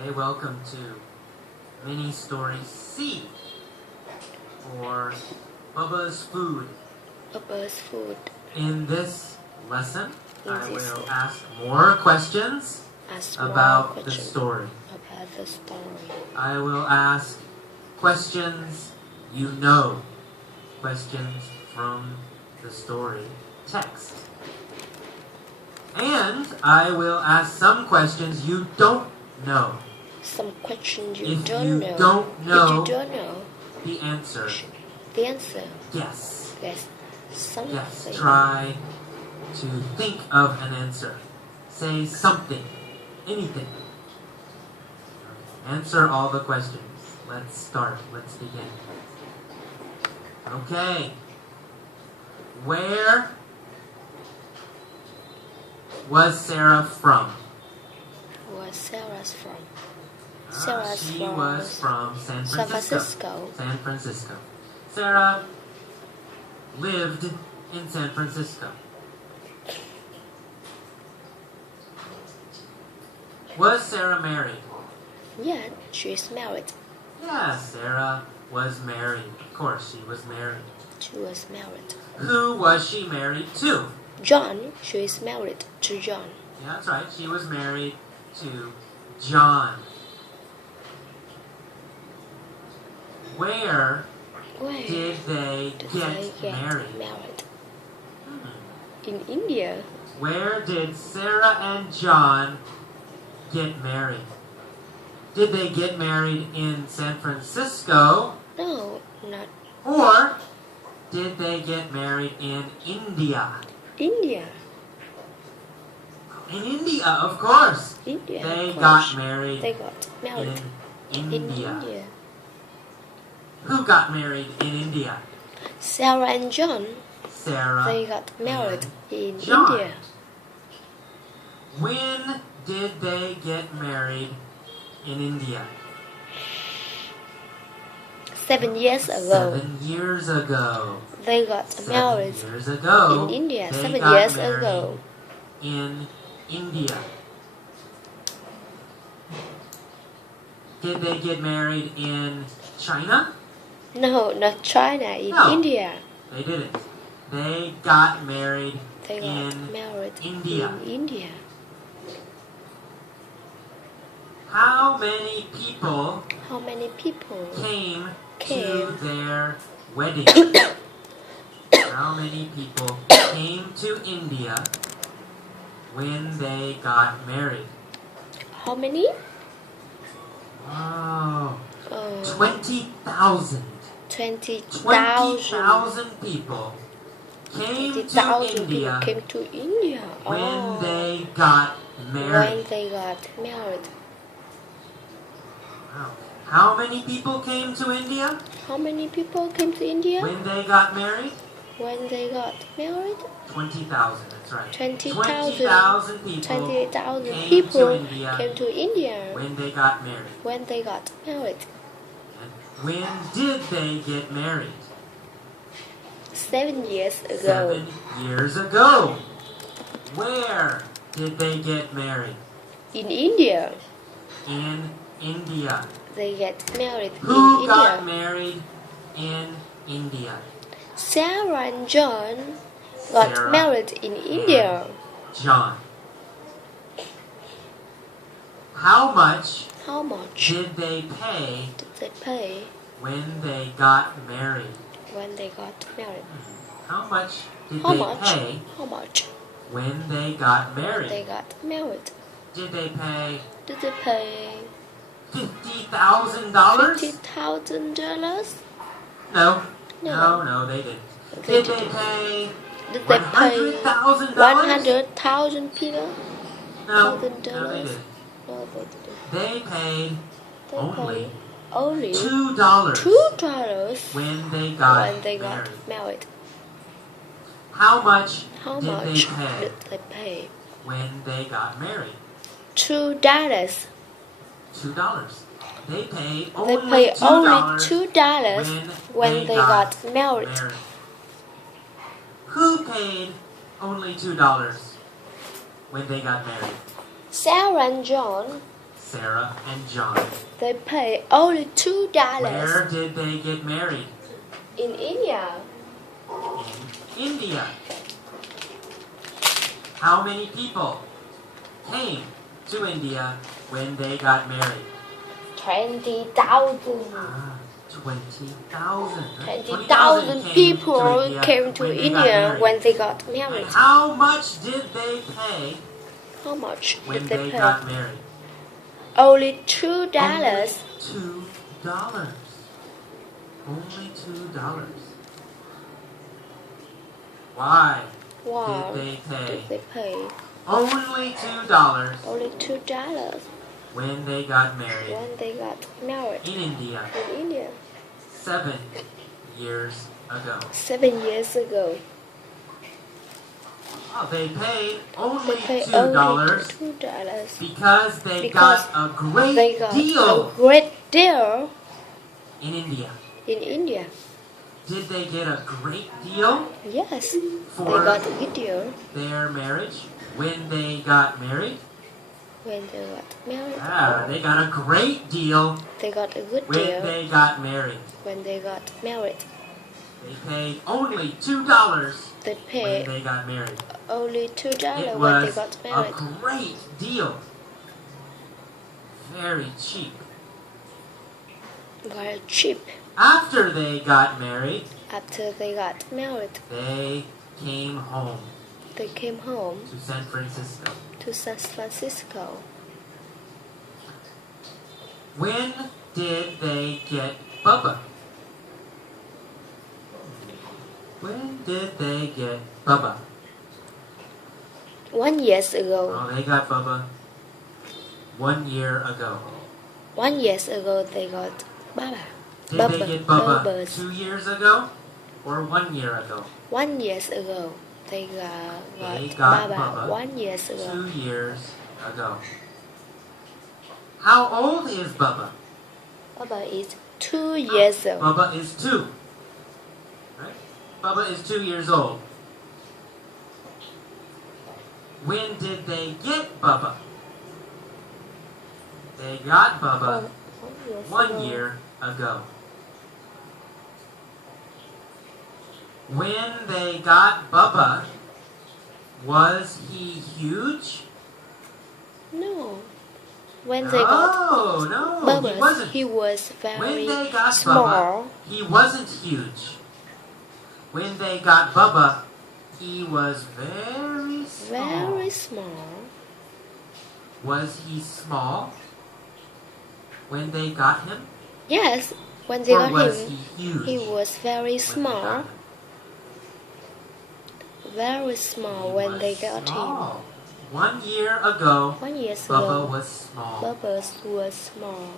Okay, welcome to mini story C for Bubba's food. Bubba's food. In this lesson, I will ask more questions about the story. I will ask questions you know, questions from the story text. And I will ask some questions you don't know. Some questions you If don't you know. don't know If you don't know the answer, guess. Yes, Something. try to think of an answer. Say something, anything. Answer all the questions. Let's start. Let's begin. Okay. Where was Sarah from? Where Sarah's from? She was from San Francisco. San Francisco. Sarah lived in San Francisco. Was Sarah married? Yeah, she's married. Yeah, Sarah was married. Of course, she was married. She was married. Who was she married to? John. She is married to John. Yeah, that's right. She was married to John. Where did they get married? In India. Where did Sarah and John get married? Did they get married in San Francisco? No, not. Or did they get married in India? India. In India, of course. India. They got married. They got married in India. In India. Who got married in India? Sarah and John. Sarah. They got married in John. India. When did they get married in India? 7 years ago. 7 years ago. They got married 7 years ago. in India. They 7 got years married ago. In India. Did they get married in China? No, not China. In India. They didn't. They got married They got in married India. in India. How many people came to their wedding? How many people came to India when they got married? How many? Oh, 20,000. 20,000 people came to India when they got married. Wow. How many people came to India? How many people came to India When they got married? when they got married? 20,000, that's right. 20,000 people 20,000 came people to India came to India when they got married. when they got married. And when did they get married? 7 years ago. 7 years ago. Where did they get married? In India. In India. They get married Who in got India. married in India? Sarah and John got Sarah married in India. John. How much Did they pay when they got married? when they got married? How much did How they much? pay How much when they got married? they got married? Did they pay Did they pay $50,000? $50,000? No. No. No, they didn't. They Did they pay Did they pay $100,000? 100,000 people? No, $1,000? they didn't. No, they didn't. They paid They only paid only $2 $2 when they got when they married. got married. How much How did much they pay did they pay? when they got married? $2. $2. They paid They only pay only $2 $2 when they got married. Who paid only $2 when they got married? Sarah and John. Sarah and John? They pay only $2. Where did they get married? In India. In India. How many people came to India when they got married? 20,000. 20,000. 20,000 people came to India when they got And married. how much did they pay How much when did they they pay? got married? Only $2. Only $2. Only $2. Why Wow. did they pay Did they pay only $2 only $2 when they got married when they got married in India in India 7 years ago? 7 years ago? Oh, they paid They only paid $2 only $2 because they because got a they great got deal a great deal in India. in India. Did they get a great deal Yes, they for got a good deal their marriage when they got married? when they got married. Yeah, they got a great deal They got a good when deal they got married. when they got married. They paid only $2 They when paid they got married. only $2 It when they was got a married. great deal. Very cheap. Very cheap. After they got married, After they got married, they came home they came home to San Francisco. to San Francisco. When did they get Bubba? When did they get Bubba? 1 year ago. Oh, they got Bubba 1 year ago. 1 year ago they got Bubba. Did they get Bubba Bubbas. 2 years ago or 1 year ago? 1 year ago they They got got Bubba. Bubba 1 year ago. 2 years ago. How old is Bubba? Bubba is 2 years old. Bubba is 2. Right? Bubba is 2 years old. When did they get Bubba? They got Bubba 1 year ago. When they got Bubba, was he huge? No. When they got No, he Bubba, wasn't. he was When very they got small. Bubba, he wasn't huge. When they got Bubba, he was very small. Very small. Was he small when they got him? Yes, when they Or got was him, he huge? he was very when they small. got him? Very small He when was they got small. 1 year ago, him. 1 year Bubba ago, was small. Bubba was small.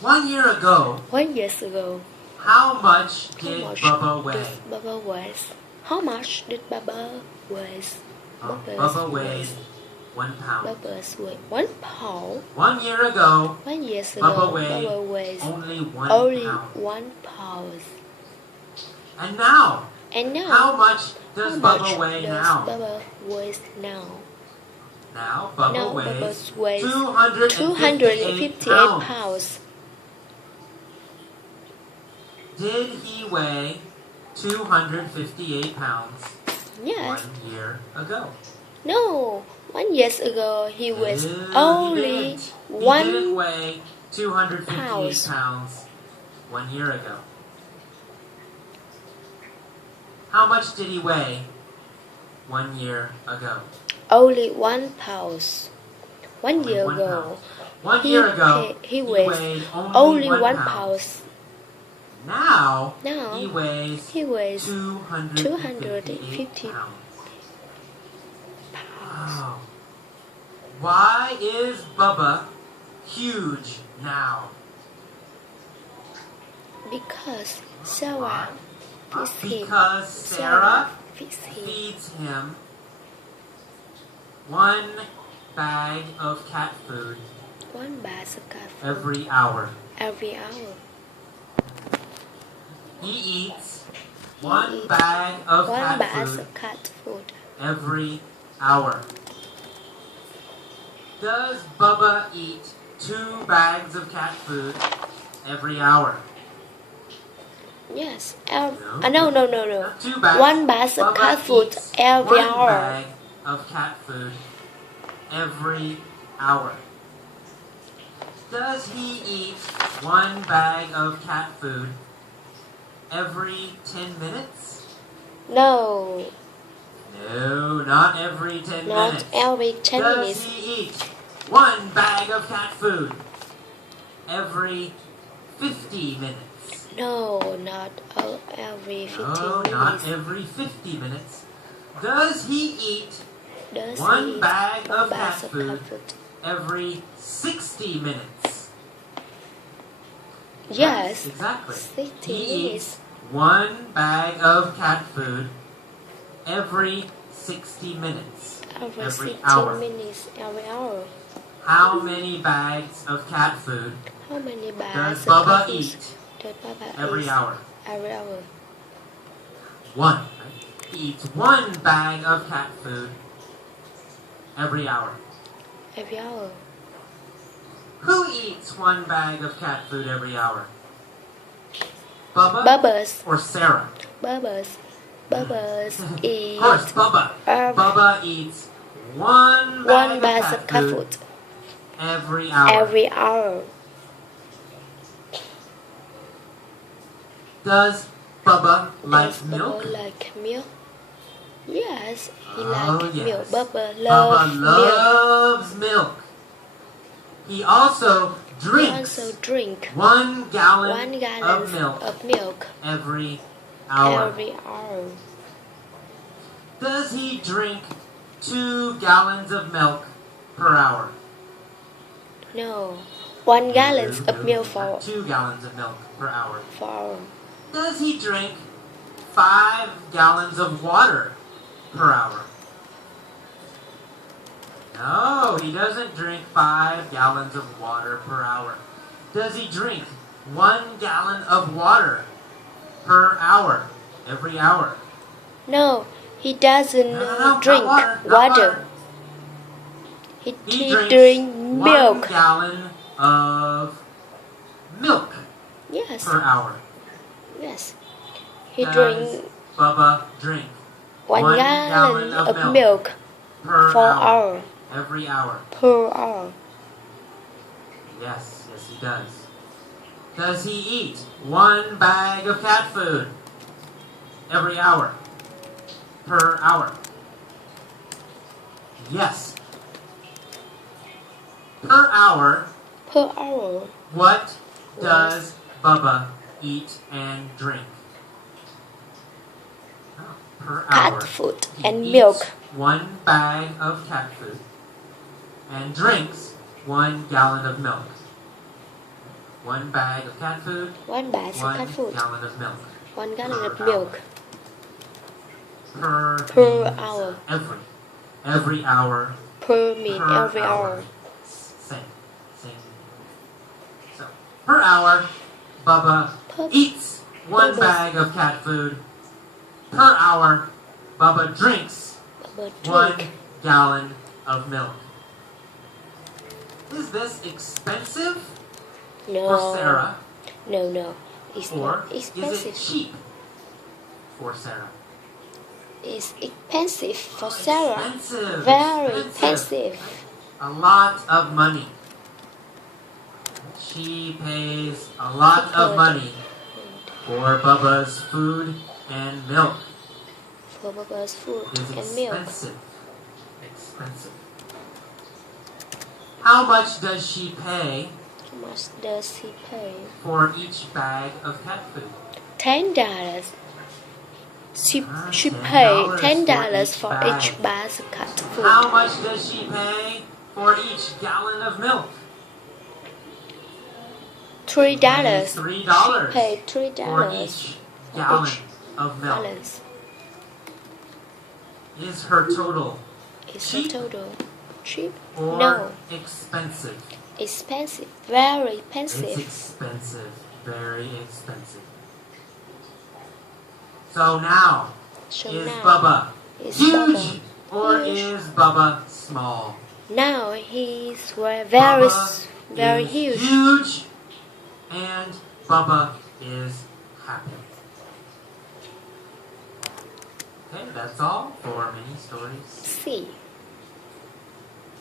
1 year ago, 1 year ago, how much how did much Bubba weigh? did Bubba weigh? How much did Bubba weigh? Bubba weighed 1 pound. Bubba's weigh 1 pound. 1 year ago, 1 year ago, Bubba weighed Bubba weighs only 1 only pound. 1 pound. And now, And now, how much does how Bubba much weigh does now? Bubba weighs now? Now Bubba Now weighs Bubba weighs 258 258 pounds. pounds. Did he weigh 258 pounds Yes. 1 year ago? No. 1 year ago he was No, only he didn't. He didn't 1 weigh 258 pounds. pounds 1 year ago. How much did he weigh 1 year ago? only 1 pound. 1 Only year 1 ago pound. 1 year ago, he weighed weighed only 1 1 pound. pound. Now, Now he weighs he weighs 258 250 pounds. Wow. Why is Bubba huge now? because Sarah Why? feeds him. Because Sarah feeds him. feeds him 1 bag of cat food 1 bag of cat food every hour. every hour. He eats He 1 eats bag of 1 cat bag food of cat food every hour. Does Bubba eat 2 bags of cat food every hour? Yes. No. No. Not 2 bags. One bag of Bubba cat food eats every 1 hour. bag of cat food every hour. Does he eat 1 bag of cat food every 10 minutes? No. No, not every 10 Not minutes. every 10 Does minutes. he eat 1 bag of cat food every 50 minutes? No, not every 15 No, minutes. not every 50 minutes. Does he eat Does 1 he eat bag one of bag cat of food cat food? every 60 minutes? Yes. Exactly. 60 He minutes. eats 1 bag of cat food every 60 minutes. Every Every 60 hour. minutes. Every hour. How many bags of cat food How many does bags of Bubba cat food eat does Bubba every eat hour? every hour? 1. Right? He eats 1 bag of cat food every hour. Every hour. Who eats 1 bag of cat food every hour? Bubba Bubba's. or Sarah? Bubba's Of eat course, Bubba. Bubba eats 1 one bag bag of cat food every hour. every hour. Does Bubba like Does milk? Bubba like milk? Yes, he Oh, likes yes. milk. Bubba Bubba loves milk. loves milk. He also He drinks also drink 1 gallon, 1 gallon of milk every hour. every hour. Does he drink 2 gallons of milk per hour? No, 1 gallon No, of milk not for 2 gallons of milk per hour. hour. Does he drink 5 gallons of water per hour? No, he doesn't drink 5 gallons of water per hour. Does he drink 1 gallon of water per hour, every hour? No, he doesn't No, drink not water. He drinks drink 1 milk. gallon of milk Yes, per hour. yes. He Does drink Bubba drink 1 gallon of milk per for hour, hour. every hour? Per hour. Yes, he does. Does he eat 1 bag of cat food every hour? Per hour? Yes. Per hour, Per hour. what does Bubba eat and drink? Oh, per hour. Cat food He and eats milk. 1 bag of cat food and drinks 1 gallon of milk. 1 bag of cat food, 1 bag of 1 cat food. gallon of milk. 1 gallon Per of milk. Per Per hour. Every hour. Per minute. Per Every hour. Same. So, per hour, Bubba Per- eats 1 Bubba. bag of cat food. Per hour, Bubba drinks Bubba 1 drink. gallon of milk. Is this expensive for No. Sarah, No. It's or not is it expensive. cheap for Sarah? It's expensive for Sarah. Expensive. Very expensive. A lot of money. She pays a lot of money for Bubba's food and milk. For Bubba's food It is and milk. expensive. How much does she pay How much does he pay? for each bag of cat food? $10. She $10 paid $10 for for each each bag of cat food. How much does she pay for each gallon of milk? $3. $3 She paid for $3 each gallon of milk. balance. Is her total Is cheap the total cheap? or No. expensive? Expensive. Very It's expensive. expensive. Very expensive. So now, So is now, Bubba is huge Bubba or huge? is Bubba small? Now he's very Bubba is huge. huge, and Bubba is happy. Okay, that's all for mini stories. C.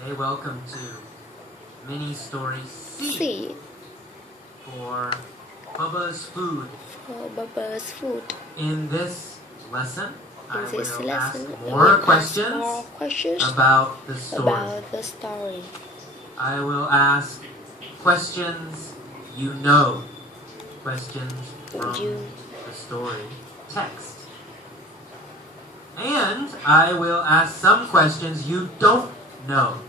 Okay, welcome to mini story C, C. for Bubba's food. For Bubba's food. In this lesson, I In this will lesson, ask we more will questions, ask more questions about the story. about the story. I will ask questions you know, questions from the story text. And I will ask some questions you don't know.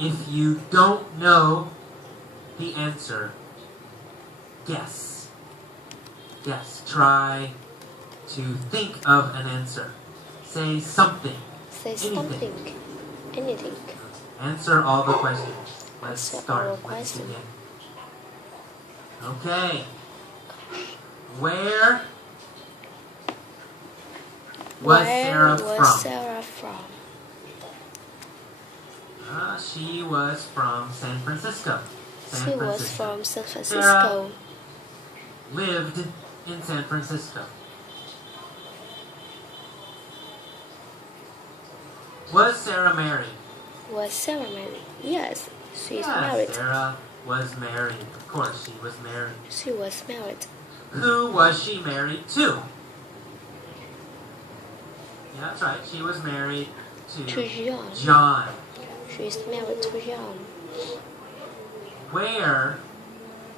If you don't know the answer, guess. Yes, try to think of an answer. Say something. Say something. Anything. Answer all the questions. Let's Answer start. all Let's questions. begin. Okay. Where was Sarah from? She was from San Francisco. She was from San Francisco. Sarah lived in San Francisco. Was Sarah married? Was Sarah married? Yes, she's Yes, married. Sarah was married. Of course, she was married. She was married. Who was she married to? Yeah, that's right. She was married to John. John. She's married to John. Where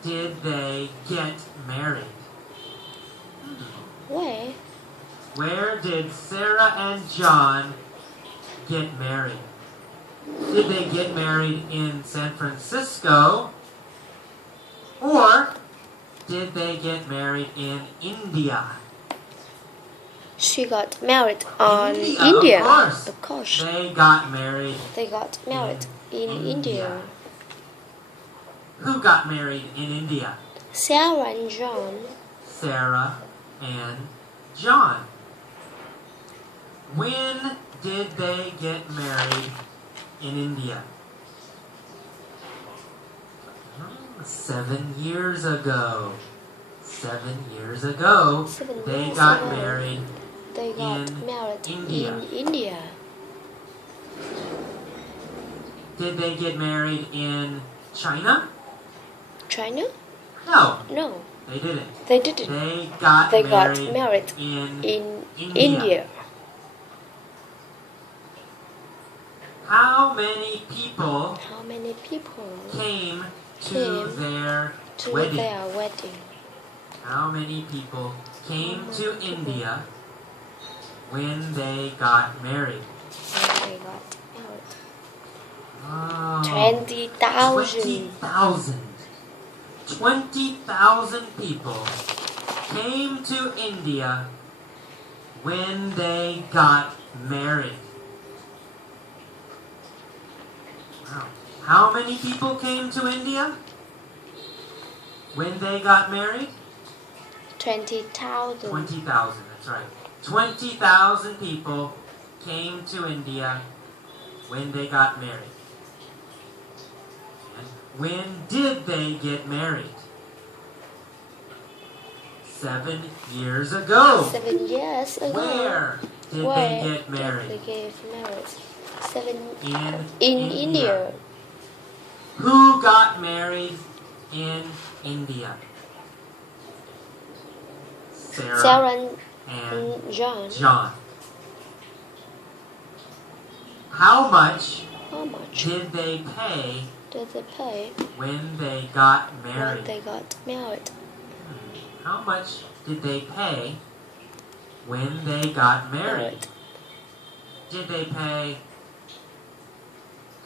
did they get married? Where? Where did Sarah and John get married? Did they get married in San Francisco? Or did they get married in India? She got married in India. India. Of course. They got married. They got married in India. Who got married in India? Sarah and John. Sarah and John. When did they get married in India? 7 years ago. 7 years ago, they got married in India. Did they get married in China? China? No. No. They didn't. They didn't. They got married in India. How many people came to their wedding? How many people came to India when they got married? Oh, 20,000. 20,000 people came to India when they got married. Wow. How many people came to India when they got married? 20,000. 20,000, that's right. 20,000 people came to India when they got married. And when did they get married? 7 years ago. 7 years ago. Where did they get married? In India. Who got married in India? Sarah and John. How much did they pay when they got married? How much did they pay when they got married? Did they pay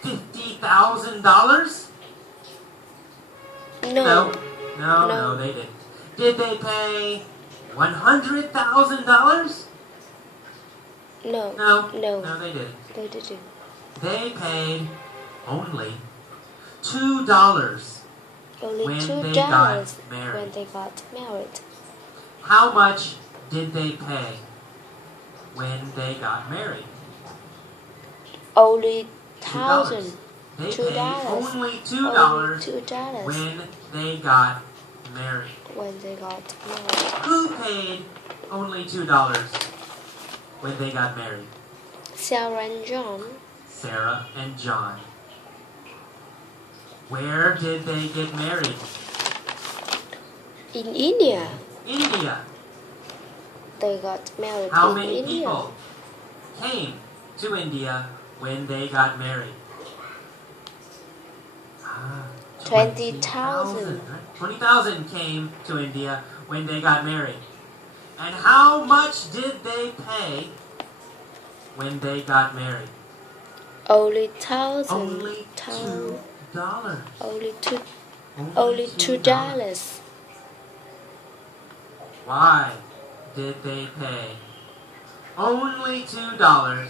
$50,000? No, they didn't. Did they pay $100,000? No, they didn't. They paid only $2 when they got married. How much did they pay when they got married? Only $2,000. They $2. paid only Only $2 $2 when they got married. when they got married. Who paid only $2 when they got married? Sarah and John. Sarah and John. Where did they get married? In India. India. They got married How in many India. people came to India when they got married? 20,000. 20,000 came to India when they got married. And how much did they pay when they got married? Only $1,000. Only $2. Only $2. Why did they pay only $2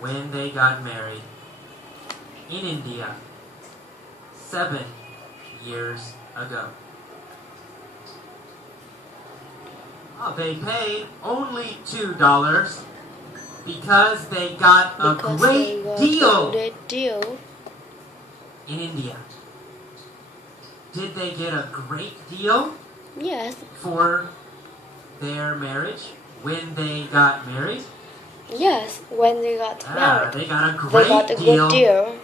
when they got married in India 7 years ago? Oh, they paid only $2 because they got a great deal in India. Did they get a great deal? Yes. For their marriage when they got married? Yes, when they got married. They got a They great got a good deal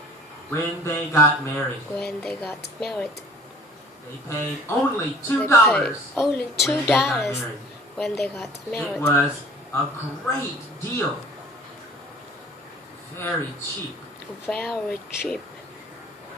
when they got married. when they got married. They paid only They $2 paid only when they got $2 married. when they got It married. was a great deal. Very cheap. Very cheap.